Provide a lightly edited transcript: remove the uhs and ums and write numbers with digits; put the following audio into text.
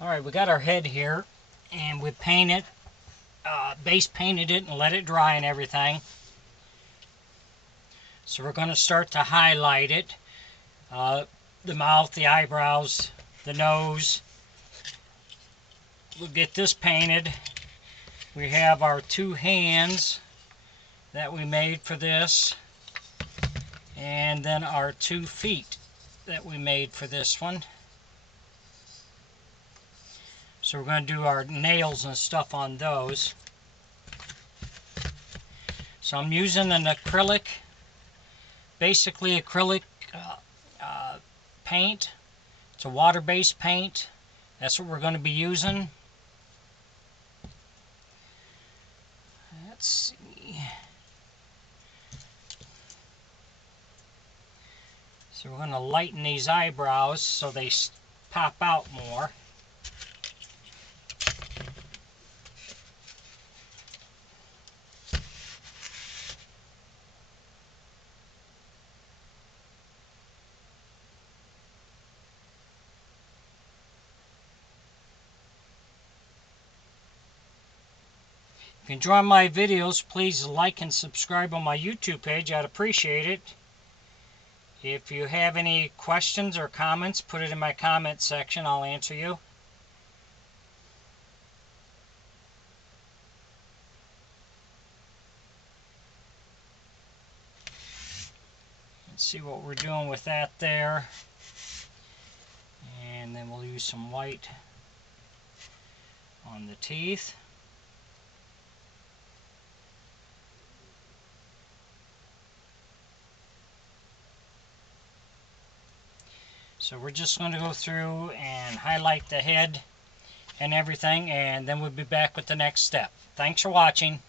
Alright, we got our head here, and we painted, base painted it and let it dry and everything. So we're going to start to highlight it. The mouth, the eyebrows, the nose. We'll get this painted. We have our two hands that we made for this, and then our 2 feet that we made for this one. So we're going to do our nails and stuff on those. So I'm using an acrylic, basically acrylic paint. It's a water-based paint. That's what we're going to be using. Let's see. So we're going to lighten these eyebrows so they pop out more. If you enjoy my videos, please like and subscribe on my YouTube page. I'd appreciate it. If you have any questions or comments, put it in my comment section. I'll answer you. Let's see what we're doing with that there. And then we'll use some white on the teeth. So we're just going to go through and highlight the head and everything, and then we'll be back with the next step. Thanks for watching.